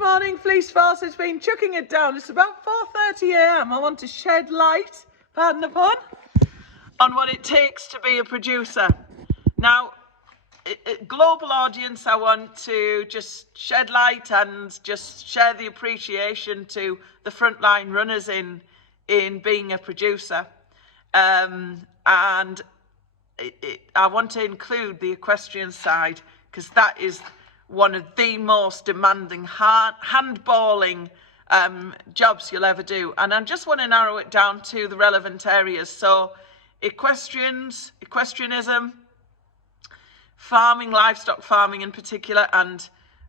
morning, Fleece Force has been chucking it down. It's about 4:30 a.m. I want to shed light, pardon the pun, on what it takes to be a producer. Now, global audience, I want to just shed light and just share the appreciation to the frontline runners in being a producer. And I want to include the equestrian side, because that is one of the most demanding handballing jobs you'll ever do. And I just want to narrow it down to the relevant areas. So equestrianism, farming, livestock farming in particular, and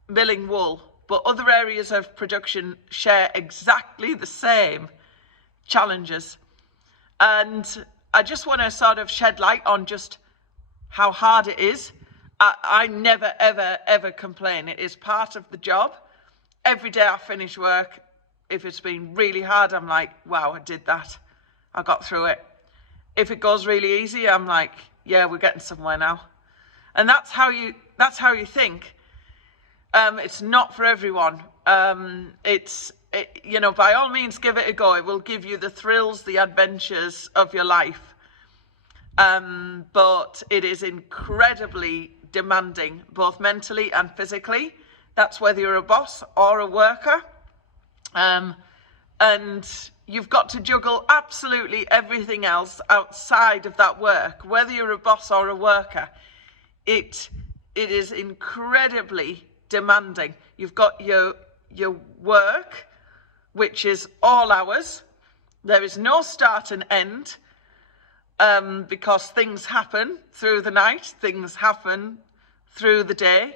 milling wool. But other areas of production share exactly the same challenges. And I just want to sort of shed light on just how hard it is. I never, ever, ever complain. It is part of the job. Every day I finish work, if it's been really hard, I'm like, wow, I did that. I got through it. If it goes really easy, I'm like, yeah, we're getting somewhere now. And that's how you think. It's not for everyone. You know, by all means, give it a go. It will give you the thrills, the adventures of your life. But it is incredibly demanding, both mentally and physically. That's whether you're a boss or a worker. And you've got to juggle absolutely everything else outside of that work, whether you're a boss or a worker. It is incredibly demanding. You've got your work, which is all hours. There is no start and end, because things happen through the night, things happen through the day.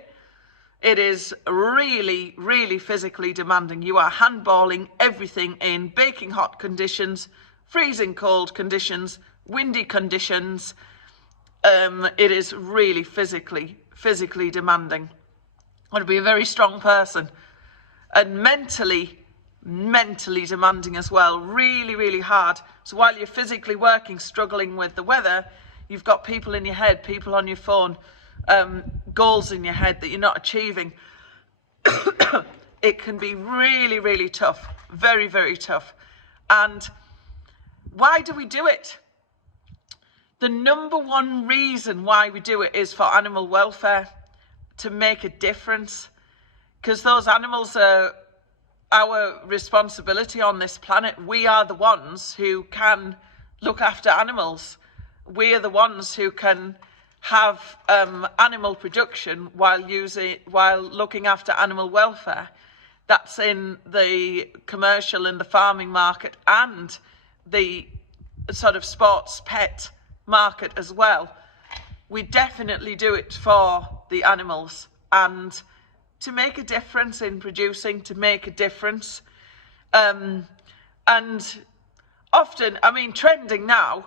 It is really, really physically demanding. You are handballing everything in baking hot conditions, freezing cold conditions, windy conditions. It is really physically demanding. Got to be a very strong person, and mentally demanding as well. Really, really hard. So while you're physically working, struggling with the weather, you've got people in your head, people on your phone, goals in your head that you're not achieving. It can be really, really tough. Very, very tough. And why do we do it? The number one reason why we do it is for animal welfare, to make a difference, because those animals are our responsibility on this planet. We are the ones who can look after animals. We are the ones who can have animal production while looking after animal welfare. That's in the commercial and the farming market, and the sort of sports pet market as well. We definitely do it for the animals, and to make a difference in producing, to make a difference. And often, I mean, trending now,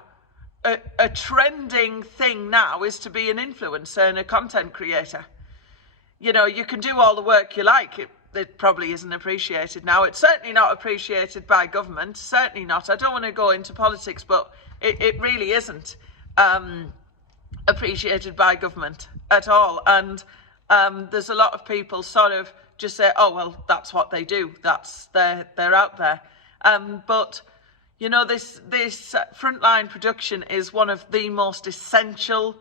a trending thing now is to be an influencer and a content creator. You know, you can do all the work you like. It probably isn't appreciated now. It's certainly not appreciated by government. Certainly not. I don't want to go into politics, but it really isn't appreciated by government at all. And there's a lot of people sort of just say, oh, well, that's what they do. They're out there. But, you know, this frontline production is one of the most essential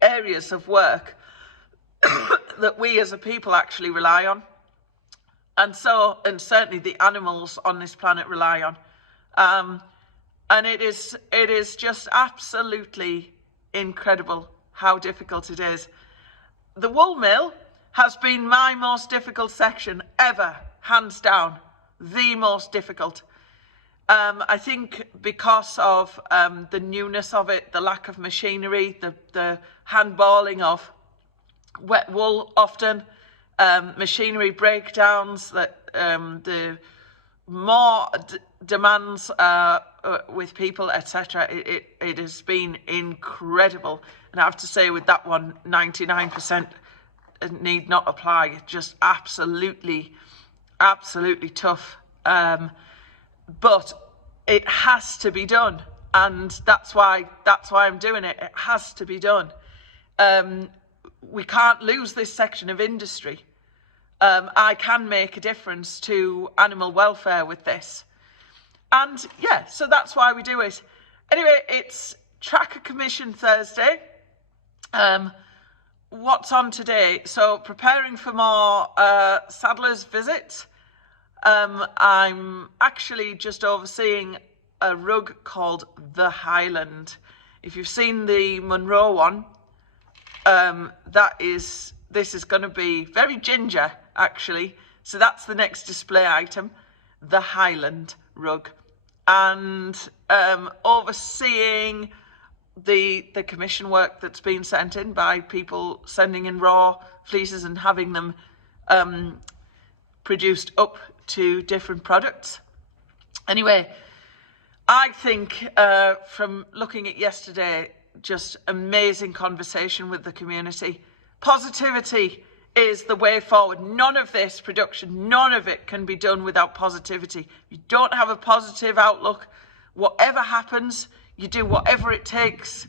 areas of work that we as a people actually rely on. And certainly the animals on this planet rely on. And it is just absolutely incredible how difficult it is. The wool mill has been my most difficult section ever, hands down, the most difficult. I think because of the newness of it, the lack of machinery, the handballing of wet wool often, machinery breakdowns, that the more demands with people, etc. It has been incredible. And I have to say, with that one, 99% need not apply. Just absolutely tough. But it has to be done, and that's why I'm doing it. It has to be done. We can't lose this section of industry. I can make a difference to animal welfare with this. And yeah, so that's why we do it. Anyway, it's Tracker Commission Thursday. What's on today? So preparing for more Saddler's visit. I'm actually just overseeing a rug called the Highland. If you've seen the Monroe one, this is going to be very ginger, actually. So that's the next display item, the Highland rug. And overseeing the commission work that's been sent in by people sending in raw fleeces and having them produced up to different products. Anyway, I think from looking at yesterday, just amazing conversation with the community. Positivity is the way forward. None of this production, none of it can be done without positivity. If you don't have a positive outlook, whatever happens, you do whatever it takes,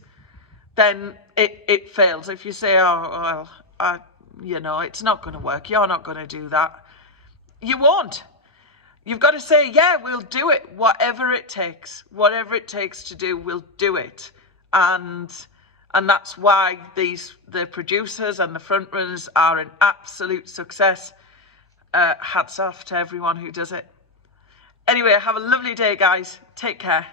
then it fails. If you say, oh, well, you know, it's not going to work, you're not going to do that, you won't. You've got to say, yeah, we'll do it, whatever it takes. Whatever it takes to do, we'll do it. And that's why the producers and the front runners are an absolute success. Hats off to everyone who does it. Anyway, have a lovely day, guys. Take care.